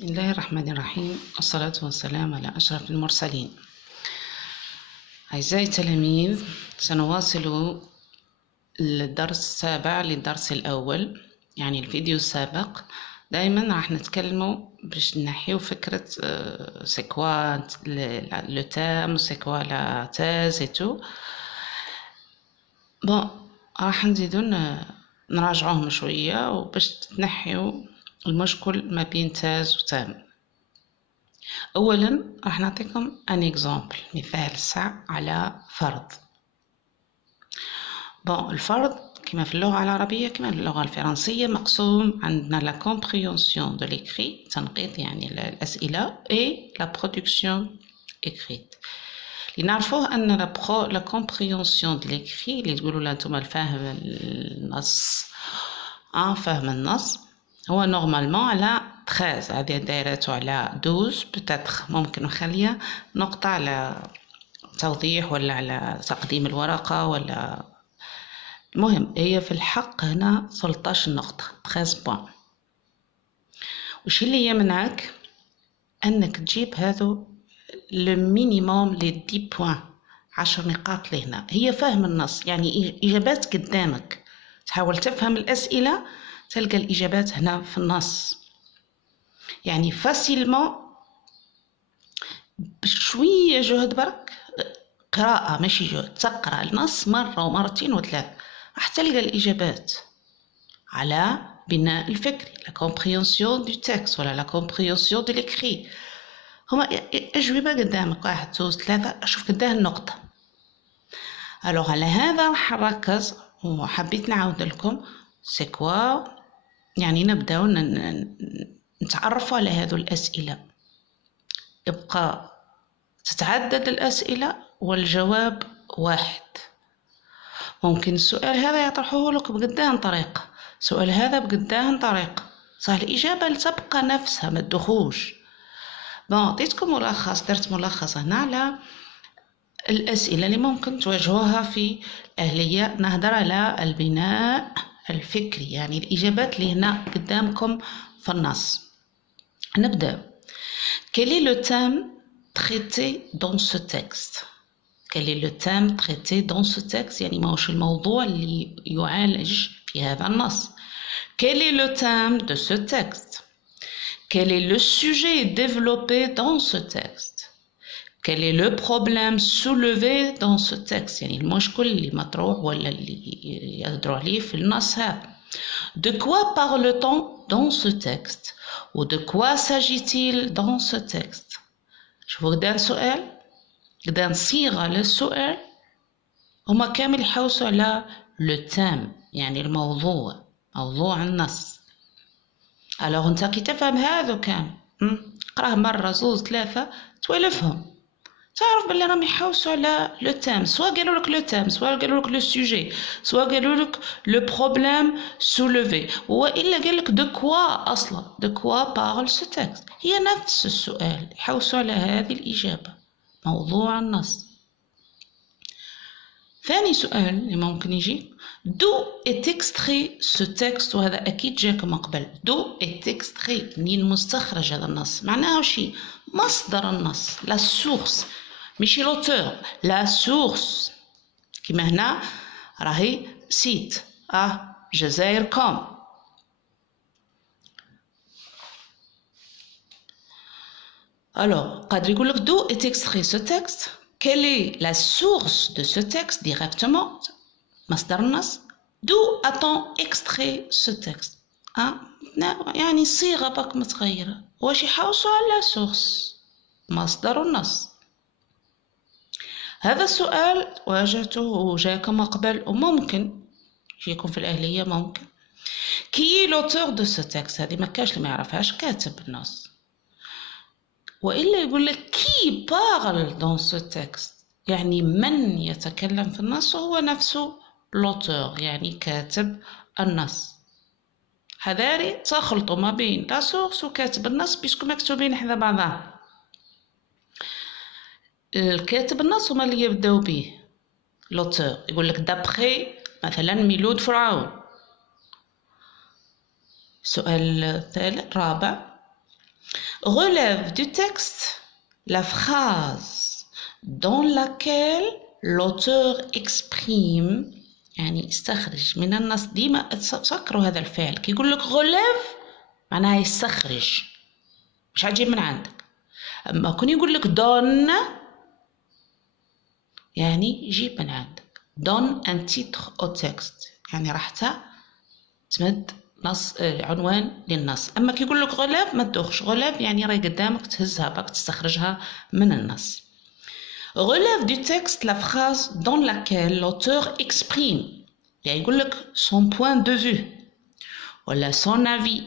بسم الله الرحمن الرحيم، والصلاة والسلام على أشرف المرسلين. أعزائي التلاميذ، سنواصل الدرس السابع للدرس الأول، يعني الفيديو السابق. دائما راح نتكلموا باش نحيو فكرة سيكوا لو تام سيكوا لا تاز ايتو. راح نزيدو نراجعوهم شوية وباش تنحيو المشكل ما بين تاز وتام. اولا راح نعطيكم ان اكزامبل، مثال سع على فرض. الفرض كما في اللغه العربيه كما في اللغه الفرنسيه مقسوم عندنا لا كومبريهنسيون دو ليكري، تنقيط يعني الاسئله، اي لا برودكسيون اكريت. لنعرفوه ان لا كومبريهنسيون دو ليكري اللي تقولوا لها نتوما الفهم النص، فهم النص، هو نورمالمون على 13. هذه دايرته على 12 بتاتخ، ممكن نخليها نقطة على توضيح ولا على تقديم الورقة، ولا المهم هي في الحق هنا 13 نقطة، 13 بوان. وش اللي يمنعك انك تجيب هذو المينيموم لي 10 بوان، 10 نقاط لهنا. هي فهم النص، يعني اجابات قدامك، تحاول تفهم الاسئلة تلقى الاجابات هنا في النص، يعني فاسيلمون بشوية جهد برك، قراءة ماشي جهد، تقرأ النص مرة ومرتين وثلاث راح تلقى الإجابات على بناء الفكري، لا كومبريهنسيون دو تكست ولا لا كومبريهنسيون دو ليكري. هما أجوبة قدامك، 1 2 3، أشوف قداه النقطة. ألوغ على هذا راح نركز، وحبيت نعاود لكم سيكوا، يعني نبداو نتعرفوا على هذو الأسئلة. يبقى تتعدد الأسئلة والجواب واحد. ممكن السؤال هذا يطرحوه لك بقدام طريقة، السؤال هذا بقدام طريقة، صح الإجابة تبقى نفسها ما تدخوش. عطيتكم ملخص، درت ملخص هنا على الأسئلة اللي ممكن تواجهوها في الأهلية. نهدر على البناء الفكري، يعني الإجابات اللي هنا قدامكم في النص. نبدأ. Quel est le thème traité dans ce texte? Quel est le thème traité dans ce texte؟ يعني ما هوش الموضوع اللي يعالج في هذا النص. Quel est le thème de ce texte؟ Quel est le sujet développé dans ce texte؟ Quel est le problème soulevé dans ce texte؟ يعني المشكل اللي مطروح ولا اللي يهضروا عليه في النص هذا. De quoi parle-t-on dans ce texte؟ ou de quoi s'agit-il dans ce texte؟ شوفوا قدام سؤال، قدام صيغة للسؤال، هما كامل يحوسوا على لو تام، يعني الموضوع، موضوع النص. ألوغ انت كي تفهم هذا كامل، قراه مرة زوز ثلاثة توالفهم، تعرف بلي راهم يحوسوا على لو تام. سواء قالوا لك لو تام، سواء قالوا لك لو سوجي، سواء قالوا لك لو بروبليم سوليفي، والا قال لك دو كوا اصلا، دو كوا بارل سو تكست. هي نفس السؤال، يحوسوا على هذه الاجابه، موضوع النص. ثاني سؤال اللي ممكن يجي، دو est extrait ce texte، وهذا اكيد جاكم من قبل. دو est extrait، منين مستخرج هذا النص؟ معناها وشي مصدر النص، لا سورس، ماشي لوتور، لا سورس. كيما هنا راهي سيت جزائر كوم. alors قادر يقول لك دو est extrait ce texte، quelle est la source de ce texte directement، مصدر النص. d'où a-t-on extrait ce texte؟ يعني صيغة بك متغيرة، واش يحوسوا على سورس، مصدر النص. هذا السؤال واجهته وجاكم قبل، وممكن يجيكم في الأهلية، ممكن. كي لوتور دو سو تكست، هذه ما كاش اللي ما يعرفهاش، كاتب النص. وإلا يقول لك كي بارل دون سو تكست، يعني من يتكلم في النص، وهو نفسه لوتور، يعني كاتب النص. هذاري تخلطوا ما بين لا سورس وكاتب النص، بيسكو مكتوبين حدا بعضها. الكاتب النص هما اللي يبداو به، لوتور. يقول لك دابخي مثلا ميلود فرعون. السؤال الثالث رابع، relève du texte la phrase dans laquelle l'auteur exprime يعني يستخرج من النص. ديما تفكروا هذا الفعل كي يقول لك relève معناها يستخرج مش عجيب من عندك. اما كون يقول لك دون يعني يجيب من عندك. دون ان تيتر او تكست يعني راح تمد نص عنوان للنص. اما كي يقول لك غلاف ما تدوخش. غلاف يعني راهي قدامك تهزها باك تستخرجها من النص. relève du texte la phrase dans laquelle l'auteur exprime يعني يقول لك son point de vue ولا son avis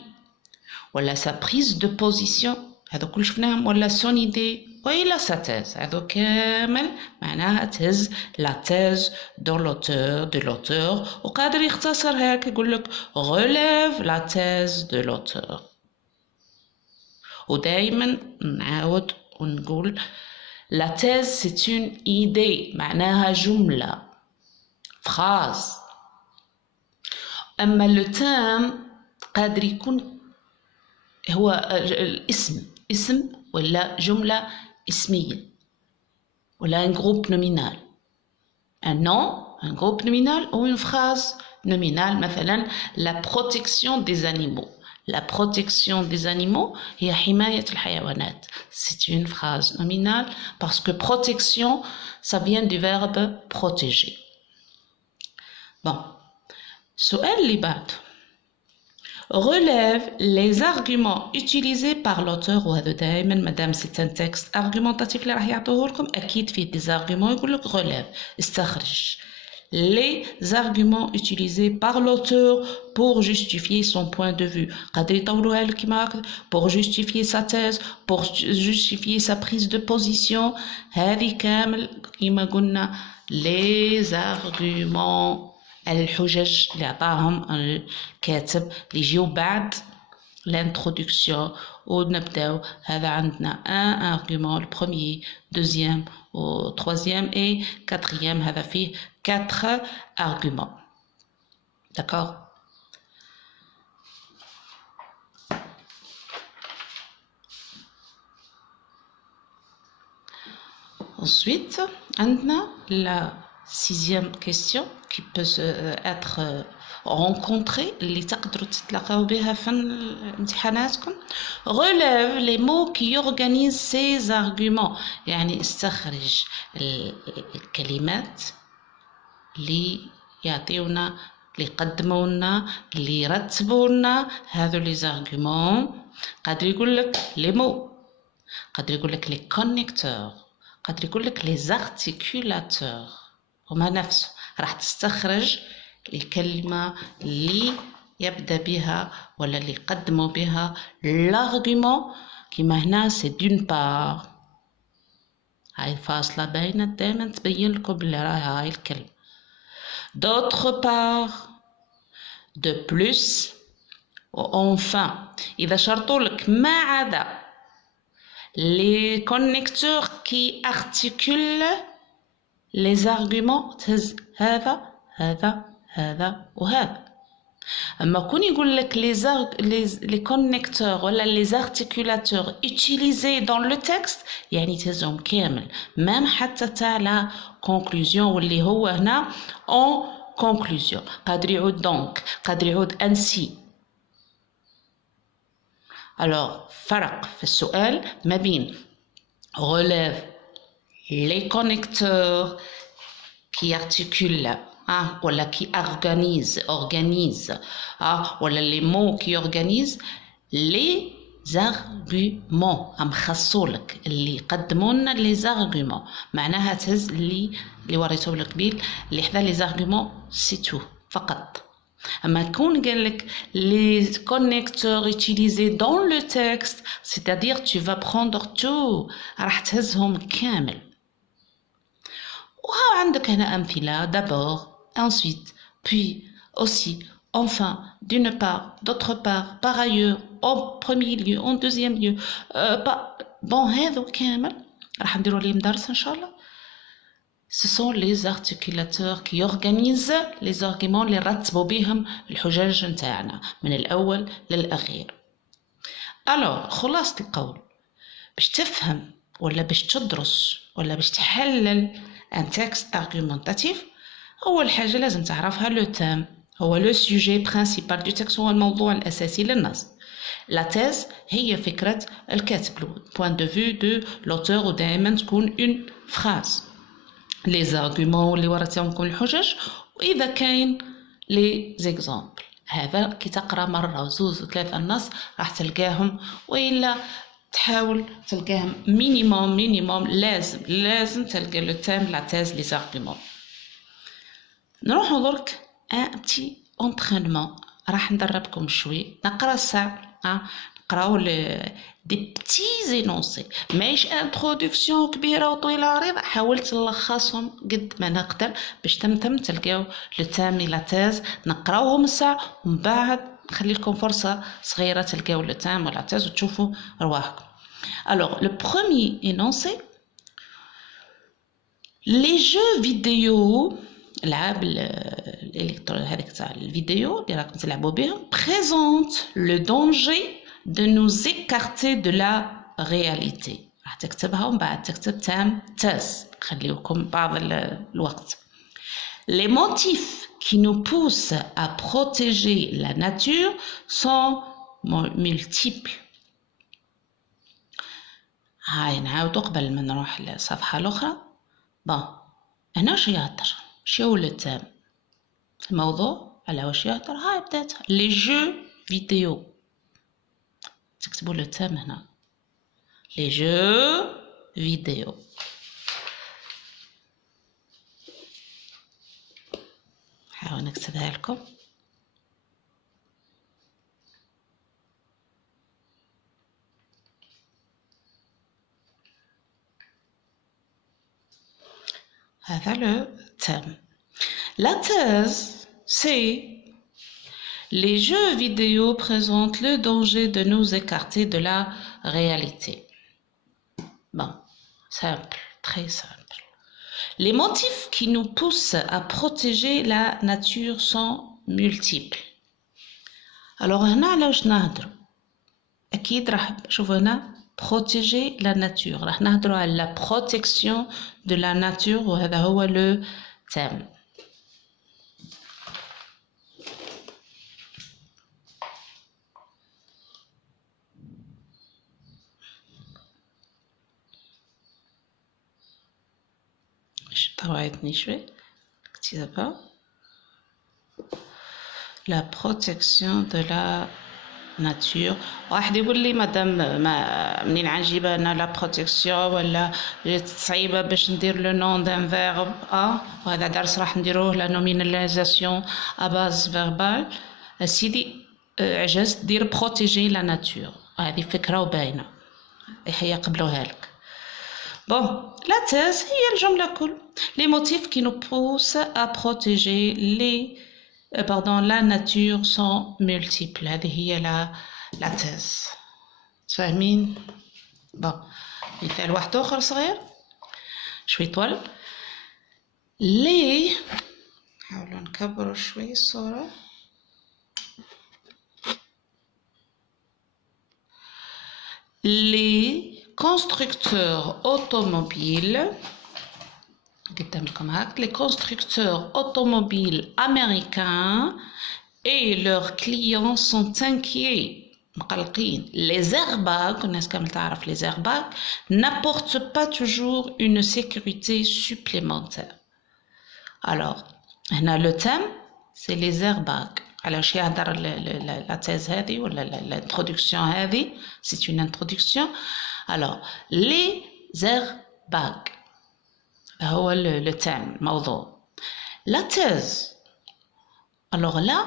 ولا sa prise de position هذا كل شفناهم ولا son idée وإلا sa thèse. هذا كامل معناها تهز la thèse dans l'auteur de l'auteur. وقادر يختصر هيك يقول لك relève la thèse de l'auteur. ودايما نعاود ونقول la thèse c'est une idée معناها جملة phrase. أما le terme قادر يكون هو الاسم اسم ولا جملة اسمية ولا un groupe nominal. un nom un groupe nominal ou une phrase nominale. مثلا la protection des animaux. La protection des animaux هي حماية الحيوانات. C'est une phrase nominale parce que protection ça vient du verbe protéger. Bon السؤال اللي بعده relève les arguments utilisés par l'auteur. وهذا دائما مادام c'est un texte argumentatif اللي راح يعطوه لكم اكيد فيه des arguments يقول لك relève استخرج les arguments utilisés par l'auteur pour justifier son point de vue. قادر يطولوها لك كيما هكذا pour justifier sa thèse pour justifier sa prise de position. هذه كامل كيما قلنا les arguments الحجج اللي عطاهم الكاتب اللي يجيو بعد l'introduction. ونبداو هذا عندنا un argument le premier deuxième au troisième et quatrième. هذا فيه 4 arguments. D'accord. Ensuite عندنا la 6e question qui peut être rencontrée اللي تقدروا تتلاقاو بها في امتحاناتكم. relève les mots qui organisent ces arguments يعني استخرج الكلمات اللي يعطيونا اللي يقدموا لنا اللي يرتبوا لنا هذو لي زارغومون. قادر يقول لك لي مو قادر يقول لك لي كونيكتور قادر يقول لك لي زارتيكولاتور. هما نفسه راح تستخرج الكلمة اللي يبدأ بها ولا اللي يقدموا بها l'argument. كيما هنا سي دون بار هاي فاصلة باينة دائما تبين لكم بلي راهي هاي الكلمة. d'autre part de plus enfin إذا شرطوا لك ما عدا les connecteurs qui articulent les arguments تهز هذا هذا هذا وهذا. اما كون يقول لك les connecteurs ولا les articulateurs utilisés dans le texte يعني تهزهم كامل même حتى تاع لا conclusion واللي هو هنا en conclusion. قادر يعود donc قادر يعود ainsi. alors فرق في السؤال ما بين relève les connecteurs qui articulent ولا qui organise ولا les mots qui organisent les arguments. مخصولك اللي يقدمونا les arguments معناها تهز اللي وريته لك بيل اللي حدا les arguments c'est tout فقط. اما كون قال لك les connecteurs utilisés dans le texte c'est-à-dire tu vas prendre tout راح تهزهم كامل. وها عندك هنا أمثلة d'abord ensuite puis aussi enfin d'une part d'autre part par ailleurs en premier lieu en deuxième lieu bon هذا كامل راح نديروا لهم درس إن شاء الله. ce sont les articulateurs qui organisent les arguments اللي رتبوا بهم الحجج نتاعنا من الأول للأخير. الوغ خلاصة القول باش تفهم ولا باش تدرس ولا باش تحلل ان تكست ارغيومونتاتيف، اول حاجه لازم تعرفها لو تام، هو لو سوجي برينسيبال دو تكست، هو الموضوع الاساسي للنص. لا تيز هي فكره الكاتب، بوين دو فيو دو لوتور، ودائما تكون اون فراز. لي زارغومون اللي وراتهم تكون الحجج، واذا كاين لي زيكزامبل. هذا كي تقرا مره وزوز وثلاثه النص راح تلقاهم، والا تحاول تلقاهم مينيموم لازم تلقى لو تام لا تيز لي زارغومون. نروحو درك ان بتي انترينمون، راح ندربكم شوي نقرا الساعه، نقراو دي بتي زينونسي، ماهيش انتروداكسيون كبيره وطويله عريضه، حاولت نلخصهم قد ما نقدر باش تمتم تلقاو لو تام لا تيز، نقراوهم الساعه ومن بعد نخلي لكم فرصه صغيره تلقاو لو تام ولا تيز وتشوفوا رواحكم. Alors, le premier énoncé, les jeux vidéo, présentent le danger de nous écarter de la réalité. Les motifs qui nous poussent à protéger la nature sont multiples. هاي نعاودو قبل ما نروح للصفحة الأخرى. هنا واش يهدر، شو لو تام الموضوع على واش يهدر. هاي بدات لي جو فيديو، تكتبوا لو تام هنا لي جو فيديو. حاول نكتبها لكم. هذا le thème. La thèse, c'est les jeux vidéo présentent le danger de nous écarter de la réalité. Bon, simple, très simple. Les motifs qui nous poussent à protéger la nature sont multiples. Alors هنا علاش نهضروا؟ أكيد راح شوفوا هنا protéger la nature، راح نهضروا على la protection de la nature، وهذا هو le thème. طوعتني شوي كتبها la protection de la nature. واحد يقول لي مادام ما منين عنجيبها انا لا بروتيكسيون ولا صعيبه باش ندير لو نون دان فيرب، وهذا درس راح نديروه لا نوميناليزاسيون ا باز فيربال. سيدي عجزت دير بروتيجي لا ناتور، هذه فكره وباينه هي قبلوها لك. بون لا تيز هي الجمله كل لي موتيف كي نو بوس ا بروتيجي لي la nature sont multiples. هذه هي la thèse. فاهمين؟ مثال واحد آخر صغير شوي طول. حاولوا نكبروا شوي الصورة. Les constructeurs automobiles، les constructeurs automobiles américains et leurs clients sont inquiets. Les airbags, les airbags n'apportent pas toujours une sécurité supplémentaire. Alors, le thème, c'est les airbags. Alors, je vais la thèse ou l'introduction, c'est une introduction. Alors, les airbags. هو le thème الموضوع. La thèse. Alors là,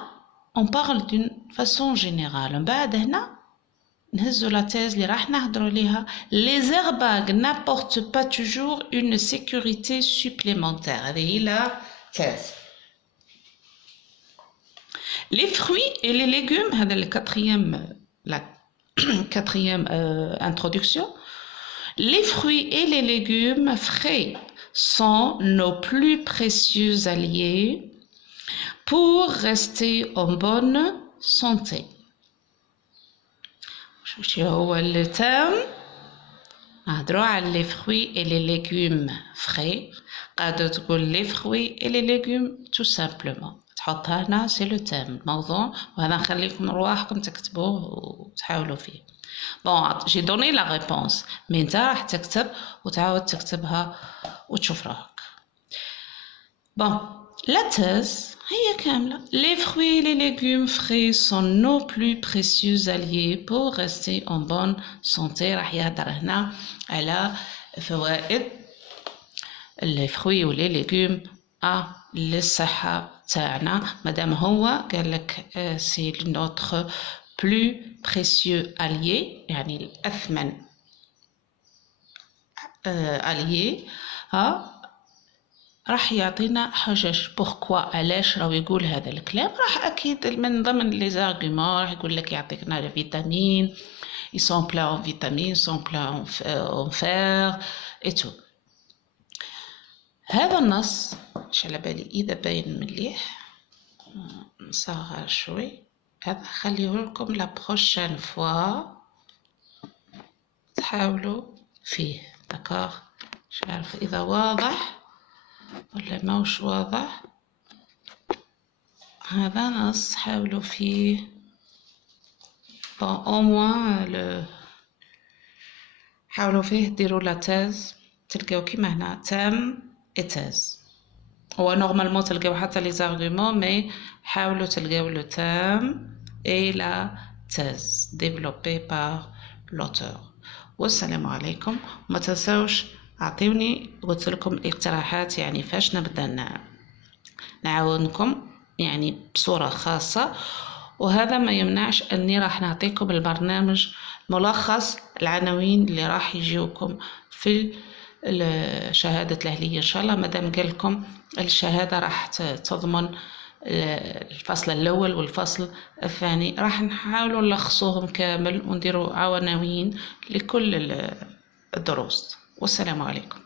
on parle d'une façon générale. من بعد هنا نهزو la thèse اللي راح نهضروا ليها. Les airbags n'apportent pas toujours une sécurité supplémentaire. هذه هي la thèse. Les fruits et les légumes، هذا la quatrième introduction. Les fruits et les légumes frais sont nos plus précieux alliés pour rester en bonne santé. Je وش هو لو تام؟ نهضرو على لي فروي اي لي ليغوم فري. قادر تقول لي فروي اي لي ليغوم تو سامبلومون، تحطها هنا سي لو تام الموضوع، وهذا نخليكم رواحكم تكتبوه وتحاولوا فيه. بون جي دوني لا ريبونس، مي نتا راح تكتب وتعاود تكتبها وتشوف روحك. بون la thèse هي كاملة. Les fruits et les légumes frais sont nos plus précieux alliés pour rester en bonne santé. راح يهدر هنا على فوائد les fruits و les légumes للصحة تاعنا. مادام هو قال لك c'est notre plus précieux allié، يعني الأثمن allié، راح يعطينا حجج بوركوا علاش راهو يقول هذا الكلام. راح اكيد من ضمن لي زارغومون راح يقول لك يعطينا الفيتامين، ils sont pleins en vitamines، sont pleins en fer et tout. هذا النص مش على بالي اذا باين مليح، نصغر شوي. هذا خليه لكم لا بروشين فوا تحاولوا فيه. داكوغ، مش عارفه اذا واضح ولا موش واضح. هذا نص حاولوا فيه. بون او موان حاولوا فيه ديروا لا تاز، تلقاو كيما هنا تام اي تاز. هو نورمالمون تلقاو حتى لي زارغومون، مي حاولوا تلقاو لو تام اي لا تاز ديفلوبي بار لوتور. والسلام عليكم. وما تنساوش اعطيوني قلت لكم اقتراحات، يعني فاش نبدا نعاونكم يعني بصورة خاصة. وهذا ما يمنعش اني راح نعطيكم البرنامج ملخص العناوين اللي راح يجيوكم في الشهادة الأهلية إن شاء الله. مادام قال لكم الشهادة راح تضمن الفصل الأول والفصل الثاني، راح نحاولوا نلخصوهم كامل ونديروا عناوين لكل الدروس. والسلام عليكم.